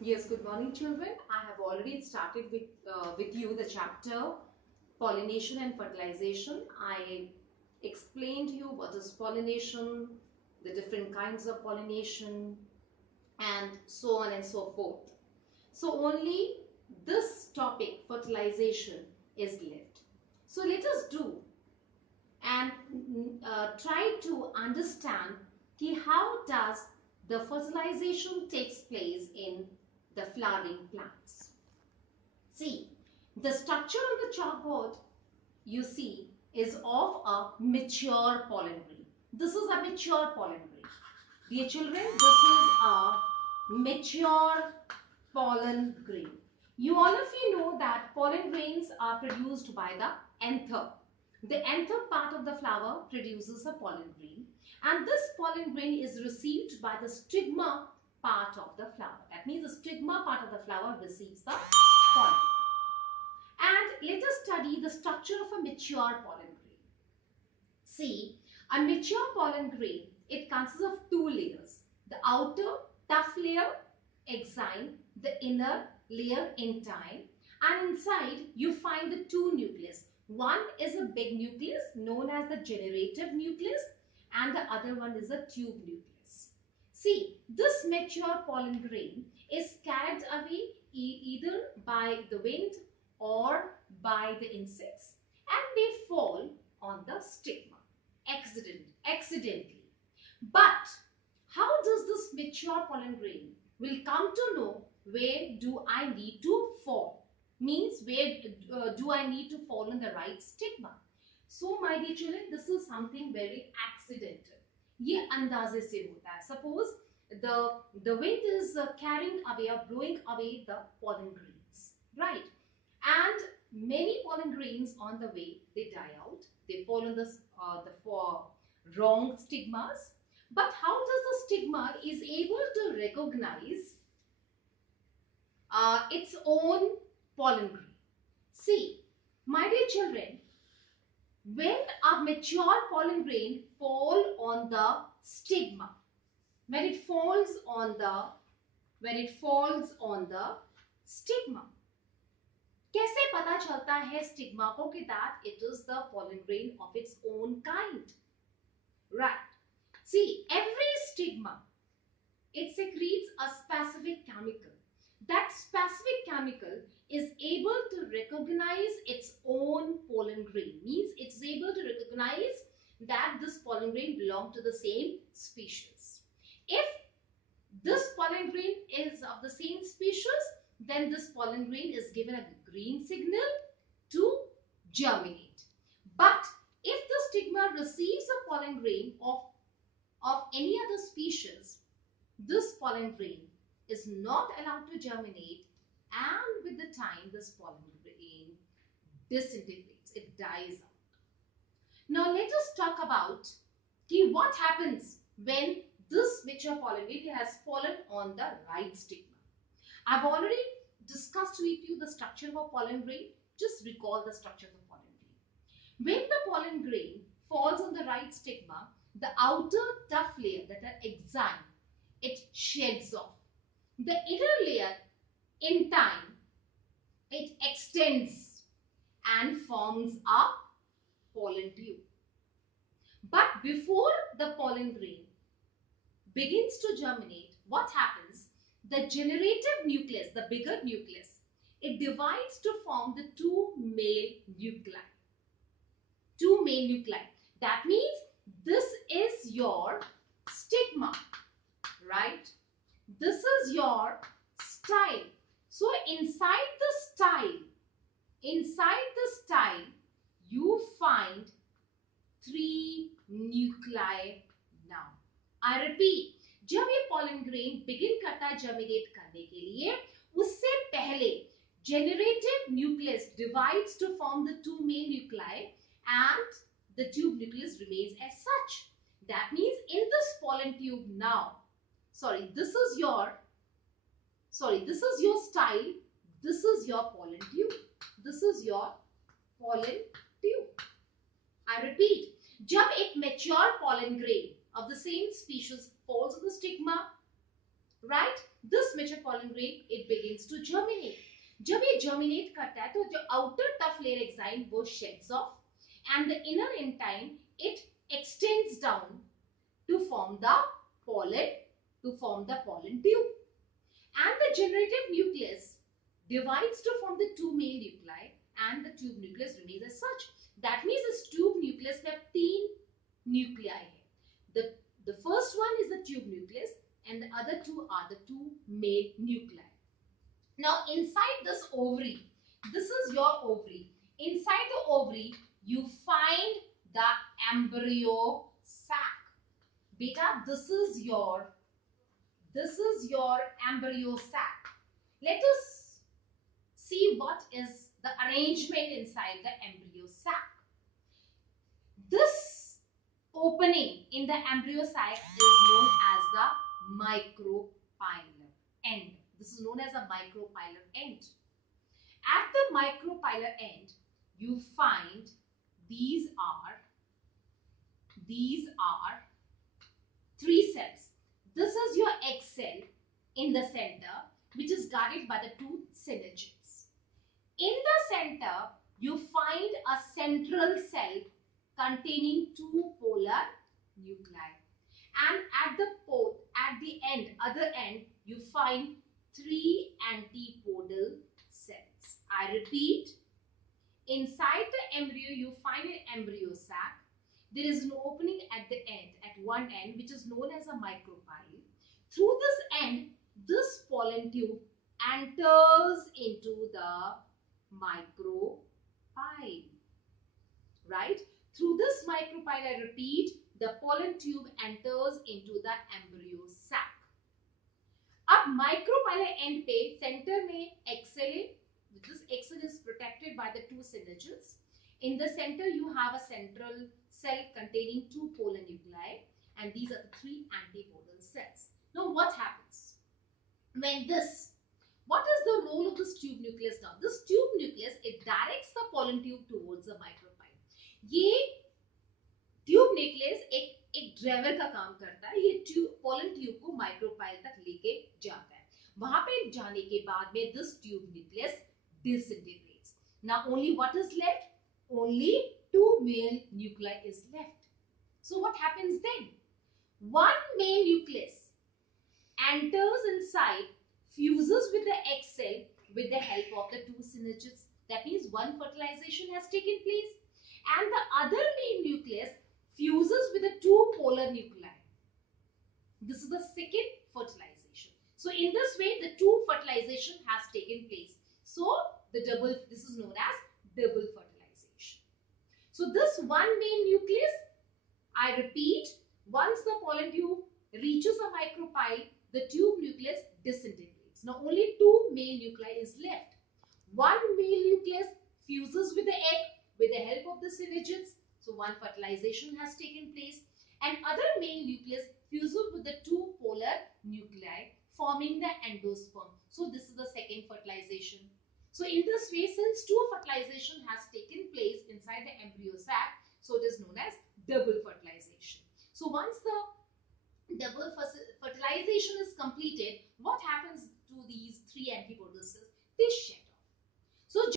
Yes, good morning, children. I have already started with you the chapter pollination and fertilization. I explained to you what is pollination, the different kinds of pollination, and so on and so forth. So only this topic, fertilization, is left. So let us do and try to understand how does the fertilization takes place in the flowering plants. See, the structure on the chalkboard you see is of a mature pollen grain. This is a mature pollen grain. Dear children, this is a mature pollen grain. All of you know that pollen grains are produced by the anther. The anther part of the flower produces a pollen grain, and this pollen grain is received by the stigma part of the flower. That means the stigma part of the flower receives the pollen. And let us study the structure of a mature pollen grain. See, a mature pollen grain, it consists of two layers. The outer tough layer, exine, the inner layer, intine, and inside you find the two nucleus. One is a big nucleus known as the generative nucleus, and the other one is a tube nucleus. See, this mature pollen grain is carried away either by the wind or by the insects, and they fall on the stigma accidentally. But how does this mature pollen grain will come to know where do I need to fall? Means where do I need to fall on the right stigma? So my dear children, this is something very accidental. ये अंदाजे से होता है. Suppose the wind is carrying away or blowing away the pollen grains, right? And many pollen grains on the way they die out. They fall on the four wrong stigmas. But how does the stigma is able to recognize its own pollen grain? See, my dear children, when a mature pollen grain fall on the stigma, when it falls on the stigma, कैसे पता चलता है stigma को कि that it is the pollen grain of its own kind? Right. See, every stigma, it secretes a specific chemical. That specific chemical is able to recognize its own pollen grain. Means it's able to recognize that this pollen grain belongs to the same species. If this pollen grain is of the same species, then this pollen grain is given a green signal to germinate. But if the stigma receives a pollen grain of any other species, this pollen grain is not allowed to germinate, and with the time this pollen grain disintegrates, it dies out. Now let us talk about what happens when this mature pollen grain has fallen on the right stigma. I've already discussed with you the structure of a pollen grain. Just recall the structure of the pollen grain. When the pollen grain falls on the right stigma, the outer tough layer, that is exine, it sheds off. The inner layer, intine, it extends and forms a pollen tube. But before the pollen grain begins to germinate, what happens? The generative nucleus, the bigger nucleus, it divides to form the two male nuclei. Two male nuclei. That means this is your stigma, right? This is your style. So inside the style, you find three nuclei now. I repeat, जब ये pollen grain begin करता है germinate करने के लिए, उससे पहले generative nucleus divides to form the two main nuclei and the tube nucleus remains as such. That means in this pollen tube now, this is your style, this is your pollen tube, this is your pollen tube. I repeat, जब एक mature pollen grain of the same species falls on the stigma, right? this mature pollen grain it begins to germinate. जब ये germinate करता है तो जो outer tough layer exine वो sheds off and the inner intine it extends down to form the pollen tube. And the generative nucleus divides to form the two main nuclei and the tube nucleus remains as such. That means this tube nucleus में तीन nuclei है. The first one is the tube nucleus and the other two are the two main nuclei. Now inside this ovary, this is your ovary. Inside the ovary you find the embryo sac. Beta, this is your embryo sac. Let us see what is the arrangement inside the embryo sac. This opening in the embryo sac is known as the micropylar end. This is known as a micropylar end. At the micropylar end, you find these are three cells. This is your egg cell in the center, which is guarded by the two synergids. In the center, you find a central cell containing two polar nuclei. And at the other end, you find three antipodal cells. I repeat, inside the embryo, you find an embryo sac. There is an opening at the end, at one end, which is known as a micropyle. Through this end, this pollen tube enters into the micropyle. Right? Through this micropyle, I repeat, the pollen tube enters into the embryo sac. अब micropylar end पे center में axil है. This axil is protected by the two synergids. In the center, you have a central cell containing two polar nuclei, and these are the three antipodal cells. Now, what happens when this? What is the role of this tube nucleus now? This tube nucleus it directs the pollen tube towards the micropyle. ये tube nucleus एक driver का काम करता है. ये pollen tube को micropyle तक लेके जाता है. वहां पे जाने के बाद में this tube nucleus disintegrates. Now only what is left? Only two male nuclei is left. So what happens then? One male nucleus enters inside, fuses with the egg cell with the help of the two synergids. That means one fertilization has taken place and the other main nucleus fuses with the two polar nuclei. This is the second fertilization. So in this way, the two fertilization has taken place. So this is known as double fertilization. So this one main nucleus, I repeat, once the pollen tube reaches a micropyle, the tube nucleus disintegrates. Now only two male nuclei is left. One male nucleus fuses with the egg with the help of the synergids. So one fertilization has taken place. And other male nucleus fuses with the two polar nuclei forming the endosperm. So this is the second fertilization. So in this way, since two fertilization has taken place inside the embryo sac, so it is known as double fertilization. So once the double fertilization is completed, what happens to these three antipodal cells? They shed off. So